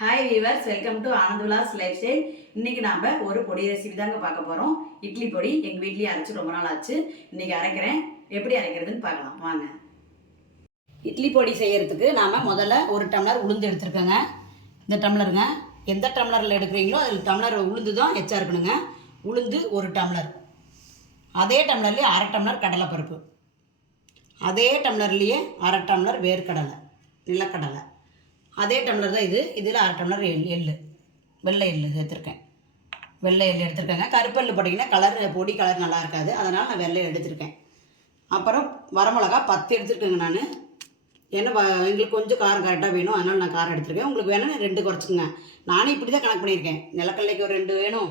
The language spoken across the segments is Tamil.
Hi viewers welcome to Anandhulas lifestyle இன்றைக்கி நாம் ஒரு பொடி ரெசிபி தாங்க பார்க்க போகிறோம் இட்லி பொடி எங்கள் வீட்லேயே அரைச்சி ரொம்ப நாள் ஆச்சு. இன்றைக்கி அரைக்கிறேன். எப்படி அரைக்கிறதுன்னு பார்க்கலாம். வாங்க. இட்லி பொடி செய்கிறதுக்கு நாம் முதல்ல ஒரு டம்ளர் உளுந்து எடுத்துருக்கோங்க. இந்த டம்ளருங்க. எந்த டம்ளரில் எடுக்கிறீங்களோ அதில் டம்ளர் உளுந்து தான் எச்சா இருக்கணுங்க. உளுந்து ஒரு டம்ளர். அதே டம்ளர்லேயே அரை டம்ளர் கடலைப்பருப்பு. அதே டம்ளர்லேயே அரை டம்ளர் வேர்க்கடலை. நிலக்கடலை. அதே டம்ளர் தான் இது. இதில் அரை டம்ளர் எள் எள் வெள்ளை எள்ளு சேர்த்துருக்கேன். வெள்ளை எள் எடுத்திருக்கேங்க. கருப்பெள்ளு போட்டிங்கன்னா கலர் பொடி கலர் நல்லா இருக்காது. அதனால் நான் வெள்ளை எடுத்திருக்கேன். அப்புறம் வரமிளகா பத்து எடுத்துருக்கேங்க நான். ஏன்னா எங்களுக்கு கொஞ்சம் காரம் கரெக்டாக வேணும். அதனால் நான் காரம் எடுத்திருக்கேன். உங்களுக்கு வேணும்னு ரெண்டு குறைச்சிக்கங்க. நானும் இப்படி தான் கணக்கு பண்ணியிருக்கேன். நிலக்கடலைக்கு ஒரு ரெண்டு வேணும்.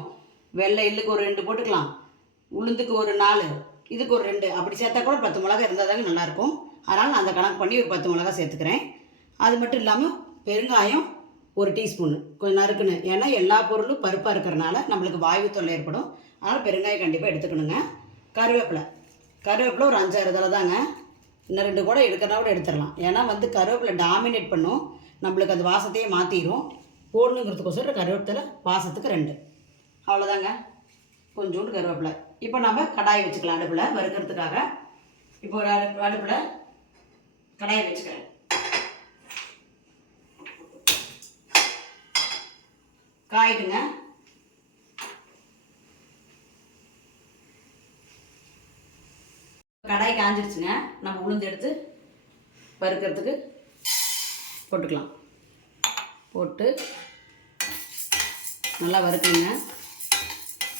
வெள்ளை எள்ளுக்கு ஒரு ரெண்டு போட்டுக்கலாம். உளுந்துக்கு ஒரு நாலு இதுக்கு ஒரு ரெண்டு. அப்படி சேர்த்தா கூட பத்து மிளகா இருந்தால் தாங்க நல்லாயிருக்கும் அதனால் நான் அந்த கணக்கு பண்ணி ஒரு பத்து மிளகா சேர்த்துக்கிறேன். அது மட்டும் இல்லாமல் பெருங்காயம் ஒரு டீஸ்பூனு. கொஞ்சம் நறுக்குன்னு. ஏன்னா எல்லா பொருளும் பருப்பாக இருக்கிறனால நம்மளுக்கு வாய்வு தொல்லை ஏற்படும். அதனால் பெருங்காயம் கண்டிப்பாக எடுத்துக்கணுங்க. கருவேப்பிலை. கருவேப்பிலை ஒரு அஞ்சாறு தலை தாங்க. இன்னும் ரெண்டு கூட எடுக்கிறனா கூட எடுத்துடலாம். ஏன்னா வந்து கருவேப்பிலை டாமினேட் பண்ணும். நம்மளுக்கு அது வாசத்தையே மாற்றிடும் போடணுங்கிறதுக்கோசரம் கருவேப்பிலை வாசத்துக்கு ரெண்டு. அவ்வளோதாங்க. கொஞ்சோண்டு கருவேப்பிலை. இப்போ நம்ம கடாயை வச்சுக்கலாம். அடுப்பில் வறுக்கிறதுக்காக. இப்போ ஒரு அடுப்பு அடுப்பில் கடாயை வச்சுக்கிறேன். காயிடுங்க கடாய் காஞ்சிருச்சுங்க. நம்ம உளுந்து எடுத்து வறுக்கிறதுக்கு போட்டுக்கலாம். போட்டு நல்லா வறுக்கணுங்க.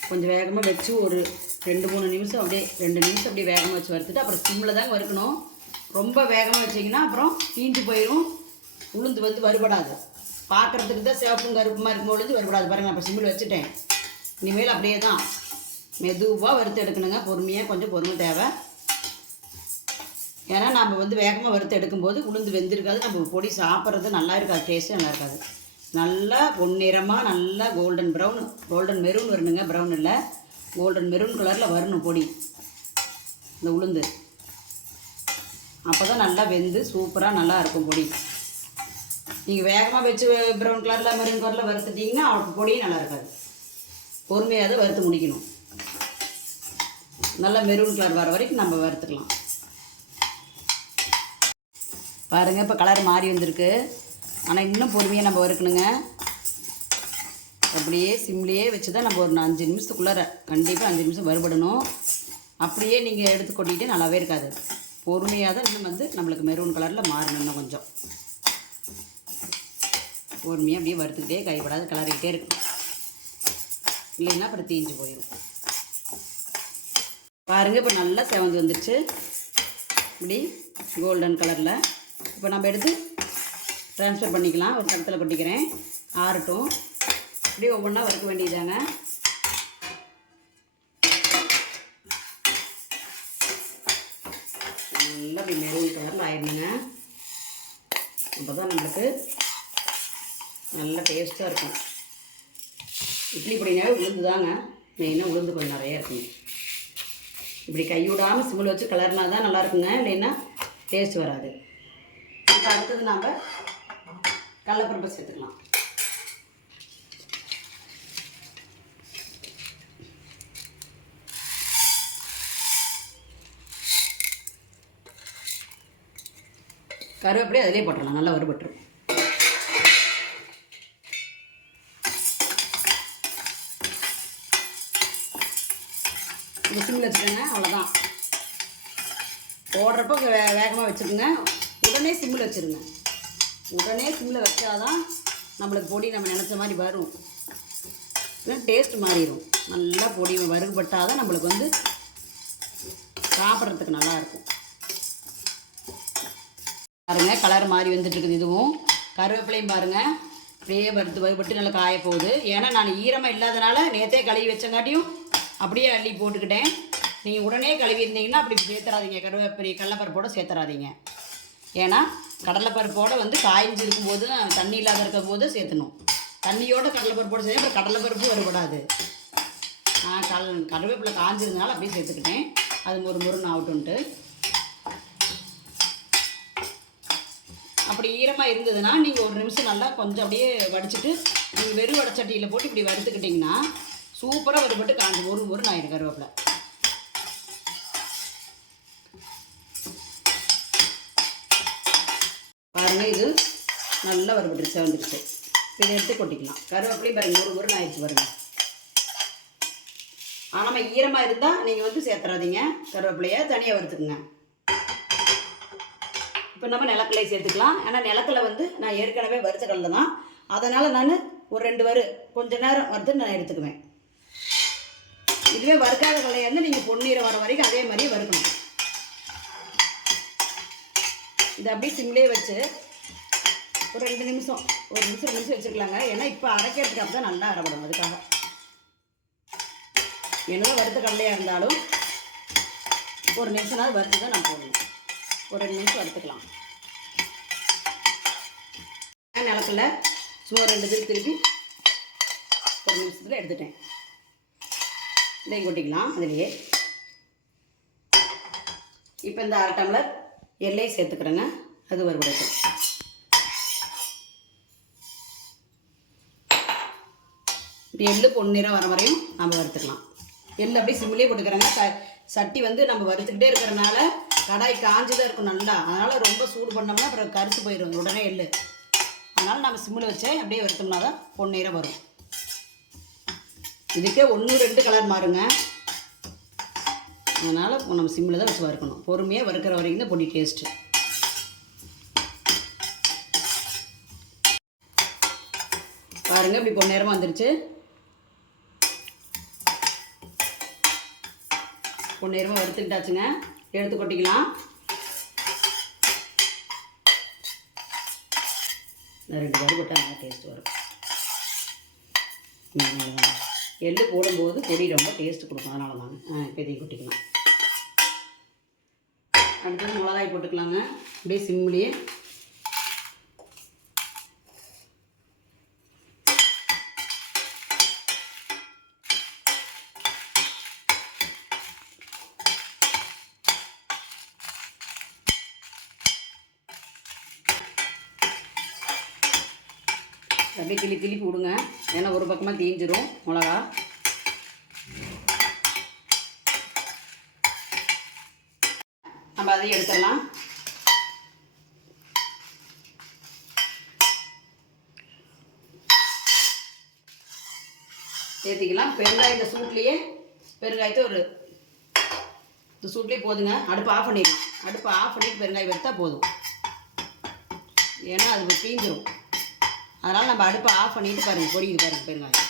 கொஞ்சம் வேகமாக வச்சு ஒரு ரெண்டு மூணு நிமிஷம் அப்படியே ரெண்டு நிமிஷம் அப்படியே வேகமாக வச்சு வறுத்துட்டு அப்புறம் சிம்மில் தாங்க வறுக்கணும். ரொம்ப வேகமாக வச்சிங்கன்னா அப்புறம் தீஞ்சு போயிடும் உளுந்து வந்து வறுபடாது. பார்க்குறதுக்கு தான் சிவப்பும் கருப்புமா இருக்கும் வரக்கூடாது. வறுபடாது பாருங்கள் அப்போ சிம்பிள் வச்சுட்டேன். இனிமேல் அப்படியே தான் மெதுவாக வறுத்து எடுக்கணுங்க. பொறுமையாக கொஞ்சம் பொறுமை தேவை. ஏன்னா நம்ம வந்து வேகமாக வறுத்து எடுக்கும்போது உளுந்து வெந்திருக்காது. நம்ம பொடி சாப்பிட்றது நல்லா இருக்காது. டேஸ்ட்டு நல்லா இருக்காது. நல்லா பொன்னிறமாக நல்லா கோல்டன் ப்ரௌன் கோல்டன் மெரூன் வரணுங்க. ப்ரௌன் இல்லை. கோல்டன் மெரூன் கலரில் வரணும் பொடி. இந்த உளுந்து. அப்போ தான் நல்லா வெந்து சூப்பராக நல்லா இருக்கும் பொடி. நீங்கள் வேகமாக வச்சு ப்ரௌன் கலரில் மெரூன் கலரில் வறுத்துட்டிங்கன்னா அவனுக்கு பொடியும் நல்லா இருக்காது. பொறுமையாக தான் வறுத்து முடிக்கணும். நல்லா மெரூன் கலர் வர வரைக்கும் நம்ம வறுத்துக்கலாம். பாருங்கள் இப்போ கலர் மாறி வந்திருக்கு. ஆனால் இன்னும் பொறுமையாக நம்ம வறுக்கணுங்க. அப்படியே சிம்லேயே வச்சு தான் நம்ம ஒரு அஞ்சு நிமிஷத்துக்குள்ளார கண்டிப்பாக அஞ்சு நிமிஷம் வறுபடணும். அப்படியே நீங்கள் எடுத்து கொட்டிக்கிட்டே நல்லாவே இருக்காது. பொறுமையாக தான் இன்னும் வந்து நம்மளுக்கு மெரூன் கலரில் மாறணும் இன்னும் கொஞ்சம். பொறுமையாக அப்படியே வறுத்துக்கிட்டே கைப்படாத கிளறிக்கிட்டே இருக்கும். இல்லைன்னா அப்புறம் தீஞ்சு போயிடும் பாருங்கள் இப்போ நல்லா செவந்து வந்துடுச்சு இப்படி கோல்டன் கலரில் இப்போ நம்ம எடுத்து ட்ரான்ஸ்ஃபர் பண்ணிக்கலாம். ஒரு தடத்தில் கொட்டிக்கிறேன். ஆறட்டும். இப்படி ஒவ்வொன்றா வறுக்க வேண்டியதாங்க நல்லா இப்படி மெரூன் கலரில் ஆயிடணுங்க. அப்போ தான் நம்மளுக்கு நல்ல டேஸ்ட்டாக இருக்கும். இட்லி பொடினாவே உளுந்து தாங்க மெயினாக உளுந்து கொஞ்சம் நிறைய இருக்குங்க. இப்படி கை விடாமல் சிம்மில் வச்சு கலர்னா தான் நல்லா இருக்குங்க இல்லைன்னா டேஸ்ட் வராது. இப்போ அடுத்தது நாம் கடலப்பருப்பு சேர்த்துக்கலாம். கருவேப்பிலையே அதிலே போட்டுடலாம். நல்லா வறுபட்டுரும் இப்போ சிம்மில் வச்சுக்கோங்க அவ்வளோதான் போடுறப்போ வே வேகமாக வச்சுருங்க. உடனே சிம்மில் வச்சுருங்க. உடனே சிம்மில் வச்சாதான் நம்மளுக்கு பொடி நம்ம நினச்ச மாதிரி வரும். டேஸ்ட் மாறிடும் நல்லா பொடி வறுபட்டால் தான் நம்மளுக்கு வந்து சாப்பிட்றதுக்கு நல்லாயிருக்கும் பாருங்க கலர் மாறி வந்துட்டுருக்குது இதுவும். கருவேப்பிலையும் பாருங்கள் அப்படியே வறுத்து வறுபட்டு நல்லா காய போகுது ஏன்னா நான் ஈரமாக இல்லாதனால நேற்றே கழுவி வச்சங்காட்டியும் அப்படியே அள்ளி போட்டுக்கிட்டேன். நீங்கள் உடனே கழுவி இருந்தீங்கன்னா அப்படி சேர்த்துறாதீங்க. கருவேப்பிலை கடலப்பருப்போடு சேர்த்துறாதீங்க. ஏன்னா கடலைப்பருப்போடு வந்து காய்ஞ்சி இருக்கும்போது தண்ணி இல்லாத இருக்கும் போது சேர்த்தணும். தண்ணியோடு கடலைப்பருப்போட சேர்த்து அப்புறம் கடலைப்பருப்பு வரக்கூடாது. நான் கல் கருவேப்பிலை காய்ஞ்சிருந்தனால அப்படியே சேர்த்துக்கிட்டேன். அது ஒரு முருன்னு ஆகட்டும்ன்ட்டு அப்படி ஈரமாக இருந்ததுன்னா நீங்கள் ஒரு நிமிஷம் நல்லா கொஞ்சம் அப்படியே வடிச்சிட்டு நீங்கள் வெறும் வடச்சட்டியில் போட்டு இப்படி வறுத்துக்கிட்டிங்கன்னா சூப்பராக வறுபட்டு காஞ்சி ஒரு ஒரு ஆயிடும் கருவேப்பிலை பாருங்க இது நல்லா வறுபட்டுருச்சு வந்துருச்சு இதை எடுத்து கொட்டிக்கலாம். கருவேப்பிலையும் பாருங்கள் ஒரு ஒரு ஆயிடுச்சு பாருங்கள் ஆனால் நம்ம ஈரமாக இருந்தால் நீங்கள் வந்து சேர்த்துறாதீங்க. கருவேப்பிலையை தனியாக வறுத்துக்குங்க. இப்போ நம்ம நிலக்கடலை சேர்த்துக்கலாம். ஏன்னா நிலக்கடலை வந்து நான் ஏற்கனவே வறுத்த கடலை தான். அதனால் நான் ஒரு ரெண்டு வரு கொஞ்ச நேரம் வறுத்து நான் எடுத்துக்குவேன். இதுவே வறுக்காத கடலையை வந்து நீங்கள் பொன்னீரை வர வரைக்கும் அதே மாதிரியே வறுக்கணும். இதை அப்படியே சிம்லேயே வச்சு ஒரு ரெண்டு நிமிஷம் ஒரு நிமிஷம் நிமிஷம் வச்சுக்கலாங்க. ஏன்னா இப்போ அரைக்கிறதுக்கு அப்போ தான் நல்லா அரைப்படும் அதுக்காக. என்னதான் வறுத்த கடலையாக இருந்தாலும் ஒரு நிமிஷம்னாவது வறுத்து தான் நான் போடணும். ஒரு ரெண்டு நிமிஷம் வறுத்துக்கலாம். நிலத்தில் சும்மா ரெண்டு திருப்பி திருப்பி ஒரு நிமிஷத்தில் எடுத்துட்டேன். இதையும் கொட்டிக்கலாம் அதுலேயே. இப்போ இந்த அரை டம்ளர் எல்லையை சேர்த்துக்கிறேங்க. அது வறுபடட்டும் இப்படி எள்ளு பொன்னிறம் வர வரையும் நம்ம வறுத்துக்கலாம். எள்ளு அப்படியே சிம்லேயே போட்டுக்கிறேங்க. ச சட்டி வந்து நம்ம வறுத்துக்கிட்டே இருக்கிறனால கடாய் காஞ்சு தான் இருக்கும் நல்லா. அதனால் ரொம்ப சூடு பண்ணோம்னா அப்புறம் கருத்து போயிடும் உடனே எள்ளு. அதனால் நம்ம சிம்மில் வச்சே அப்படியே வறுத்தோம்னா தான் பொன்னிறம் வரும். இதுக்கே ஒன்று ரெண்டு கலர் மாறுங்க. அதனால் நம்ம சிம்மில் தான் வச்சு வறுக்கணும். பொறுமையாக வறுக்கிற வரைக்கும் தான் பொடி டேஸ்ட்டு பாருங்கள் இப்படி பொன்னேரமாக வந்துருச்சு. பொன்னேரமாக வறுத்துக்கிட்டாச்சுங்க. எடுத்து கொட்டிக்கலாம். ரெண்டு கரு போட்டால் நல்லா டேஸ்ட் வரும். எள்ளு போடும்போது பொடி ரொம்ப டேஸ்ட் கொடுக்கும். அதனால தாங்க. ஆ இப்போ இதையும் கொட்டிக்கலாம். அடுத்தது மிளகாய் போட்டுக்கலாங்க. அப்படியே சிம்லேயே அப்படியே கிளி கிளிப்பி விடுங்க ஏன்னா ஒரு பக்கமாக தீஞ்சிரும். மிளகா. நம்ம அதையும் எடுத்துடலாம். சேர்த்திக்கலாம் பெருங்காயம் இந்த சூட்லேயே பெருங்காயத்தை ஒரு இந்த சூட்லேயே போதுங்க. அடுப்பு ஆஃப் பண்ணிடலாம். அடுப்பு ஆஃப் பண்ணிட்டு பெருங்காயம் எடுத்தால் போதும். ஏன்னா அது தீஞ்சிரும். அதனால் நம்ம அடுப்பை ஆஃப் பண்ணிட்டு பாருங்கள் பொரியுது பாருங்கள் பெருங்காயம்.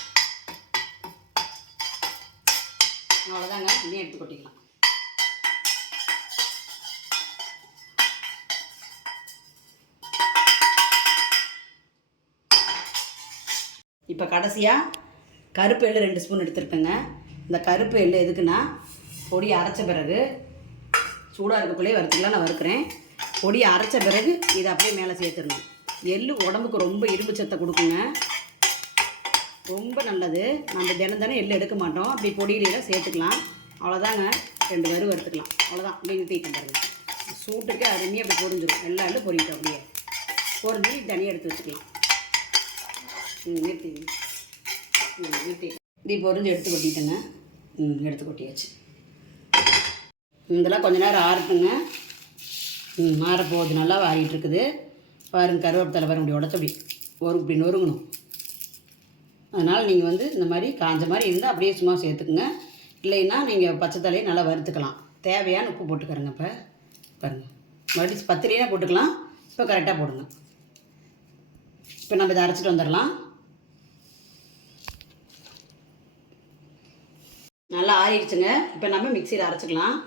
அவ்வளோதாங்க இதையும் எடுத்து கொட்டிக்கலாம். இப்போ கடைசியாக கருப்பு எள்ளு ரெண்டு ஸ்பூன் எடுத்துருக்கேங்க. இந்த கருப்பு எள் எதுக்குன்னா பொடி அரைச்ச பிறகு சூடாக இருக்கக்குள்ளே வறுத்துக்கலாம். நான் வறுக்கிறேன். பொடி அரைச்ச பிறகு இதை அப்படியே மேலே சேர்த்துடணும். எள்ளு உடம்புக்கு ரொம்ப இரும்பு சத்தை கொடுக்குங்க. ரொம்ப நல்லது. நம்ம தினம் தினம் எள்ளு எடுக்க மாட்டோம். அப்படி பொடியிலாம் சேர்த்துக்கலாம். அவ்வளோதாங்க ரெண்டு வறு வறுத்துக்கலாம். அவ்வளோதான் அப்படியே நிறுத்திட்டு பாருங்க. சூட்டுக்கே அருமையாக அப்படி பொரிஞ்சிடும் எல்லா எள்ளும் பொரிக்கிட்டோம் அப்படியே. பொரிஞ்சு தனியாக எடுத்து வச்சுக்கலாம். ம் நிறுத்தி. ம் நிறுத்தி. இப்படி பொரிஞ்சு எடுத்து கொட்டிட்டேங்க. ம் எடுத்து கொட்டியாச்சு. இதெல்லாம் கொஞ்ச நேரம் ஆறட்டுங்க. ம் ஆறப்போகுது. நல்லா ஆறிட்டு இருக்குது. பாருங்கள் கருவேப்பிலை பாருங்க இப்படி உடச்சபடி ஒரு இப்படி நொறுங்கணும். அதனால் நீங்கள் வந்து இந்த மாதிரி காஞ்ச மாதிரி இருந்தால் அப்படியே சும்மா சேர்த்துக்குங்க. இல்லைன்னா நீங்கள் பச்சை தலையை நல்லா வறுத்துக்கலாம். தேவையான உப்பு போட்டுக்கிறங்க இப்போ. பாருங்கள் மறுபடியும் பத்திரினா போட்டுக்கலாம். இப்போ கரெக்டாக போடுங்க. இப்போ நம்ம இதை அரைச்சிட்டு வந்துடலாம். நல்லா ஆறிடுச்சுங்க. இப்போ நம்ம மிக்சியில் அரைச்சிக்கலாம்.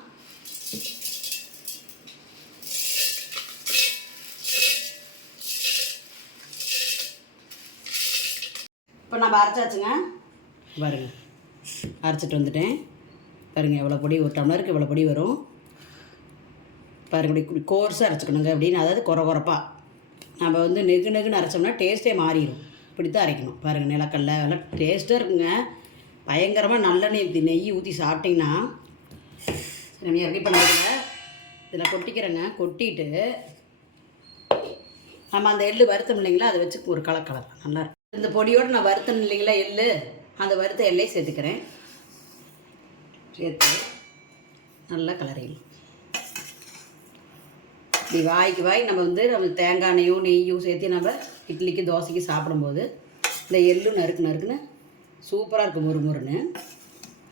நம்ம அரைச்சாச்சுங்க. பாருங்க. அரைச்சிட்டு வந்துட்டேன். பாருங்க எவ்வளோ பொடி ஒரு டம்ளருக்கு இவ்வளோ பொடி வரும். பாருங்க இப்படி கோர்ஸாக அரைச்சிக்கணுங்க அப்படின்னு. அதாவது குறை குறைப்பாக நம்ம வந்து நெகு நெகுன்னு அரைச்சோம்னா டேஸ்ட்டே மாறிடும் இப்படி தான் அரைக்கணும். பாருங்கள் நிலக்கடல அதெல்லாம் டேஸ்ட்டாக இருக்குங்க. பயங்கரமாக நல்லெண்ணெய் ஊற்றி நெய் ஊற்றி சாப்பிட்டிங்கன்னா நம்ம ரெடி பண்ணதில் இதில் கொட்டிக்கிறேங்க. கொட்டிட்டு நம்ம அந்த எள்ளு வருத்தம் இல்லைங்களா அதை வச்சு ஒரு கலர் கலக்கலாம் நல்லா இந்த பொடியோடு நான் வறுத்தணும் இல்லைங்களா எள்ளு அந்த வறுத்த எல்லை சேர்த்துக்கிறேன். சேர்த்து நல்லா கலரிடலாம். இப்படி வாய்க்கு வாய் நம்ம வந்து நம்ம தேங்காய் எண்ணெயும் நெய்யும் சேர்த்து நம்ம இட்லிக்கு தோசைக்கு சாப்பிடும்போது இந்த எள்ளு நறுக்கு நறுக்குன்னு சூப்பராக இருக்கும் முறுமுறுன்னு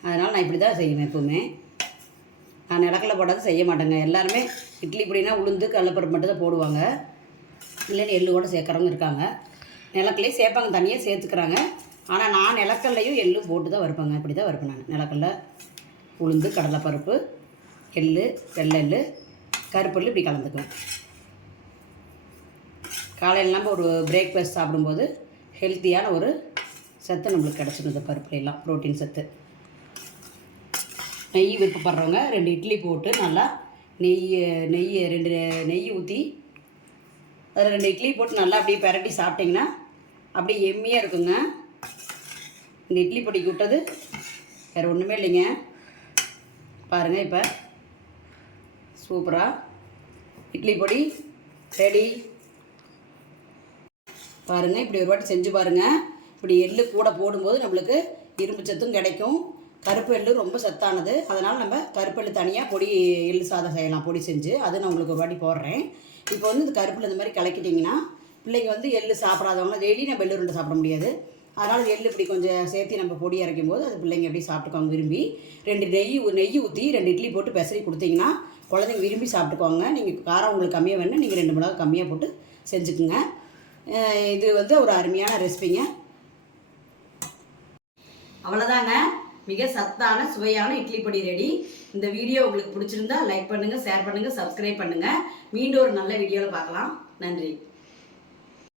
அதனால் நான் இப்படி தான் செய்வேன் எப்போவுமே. நான் நிலக்கடலை போடாத செய்ய மாட்டேங்க. எல்லாருமே இட்லி இப்படின்னா உளுந்து கடலப்பருப்பு மட்டும் தான் போடுவாங்க. இல்லைன்னு எள்ளு கூட சேர்க்குறவங்க இருக்காங்க. நிலக்கல்லையும் சேர்ப்பாங்க தனியாக சேர்த்துக்கிறாங்க. ஆனால் நான் நிலக்கல்லையும் எள்ளு போட்டு தான் வறுப்பேங்க. இப்படி தான் வறுப்பேன் நான். நிலக்கல்ல உளுந்து கடலைப்பருப்பு எள் வெள்ளை எள்ளு கருப்பெள்ளு இப்படி கலந்துக்குவேன். காலையில் நம்ம ஒரு பிரேக்ஃபாஸ்ட் சாப்பிடும்போது ஹெல்த்தியான ஒரு சத்து நம்மளுக்கு கிடச்சிடும் இந்த பருப்புலாம் ப்ரோட்டீன் சத்து. நெய் விருப்பப்படுறவங்க ரெண்டு இட்லி போட்டு நல்லா நெய் நெய் ரெண்டு நெய் ஊற்றி அதில் ரெண்டு இட்லி போட்டு நல்லா அப்படியே பிரட்டி சாப்பிட்டிங்கன்னா அப்படியே எம்மியாக இருக்குங்க. இந்த இட்லி பொடிக்கு விட்டது. வேறு ஒன்றுமே இல்லைங்க. பாருங்கள் இப்போ. சூப்பராக இட்லி பொடி ரெடி. பாருங்கள் இப்படி ஒரு வாட்டி செஞ்சு பாருங்கள் இப்படி எள்ளு கூட போடும்போது நம்மளுக்கு இரும்பு சத்தும் கிடைக்கும். கருப்பு எள்ளு ரொம்ப சத்தானது. அதனால் நம்ம கருப்பு எள்ளு தனியாக பொடி எள்ளு சாதம் செய்யலாம். பொடி செஞ்சு. அது நான் உங்களுக்கு ஒரு வாட்டி போடுறேன். இப்போ வந்து இந்த கருப்பில் இந்த மாதிரி கலக்கிட்டிங்கன்னா பிள்ளைங்க வந்து எள்ளு சாப்பிடாதவங்க டெய்லி நம்ம எள்ளு உருண்டை சாப்பிட முடியாது. அதனால் எள்ளு இப்படி கொஞ்சம் சேர்த்து நம்ம பொடி அரைக்கும் போது அது பிள்ளைங்க எப்படி சாப்பிட்டுக்குவாங்க விரும்பி. ரெண்டு நெய் நெய் ஊற்றி ரெண்டு இட்லி போட்டு பெசரி கொடுத்தீங்கன்னா குழந்தைங்க விரும்பி சாப்பிட்டுக்குவாங்க. நீங்கள் காரம் உங்களுக்கு கம்மியாக வேணும் நீங்கள் ரெண்டு மிளகா கம்மியாக போட்டு செஞ்சுக்குங்க. இது வந்து ஒரு அருமையான ரெசிபிங்க அவ்வளோதாங்க மிக சத்தான சுவையான இட்லி பொடி ரெடி இந்த வீடியோ உங்களுக்கு பிடிச்சிருந்தா லைக் பண்ணுங்கள் ஷேர் பண்ணுங்கள் சப்ஸ்கிரைப் பண்ணுங்கள் மீண்டும் ஒரு நல்ல வீடியோவில் பார்க்கலாம். நன்றி.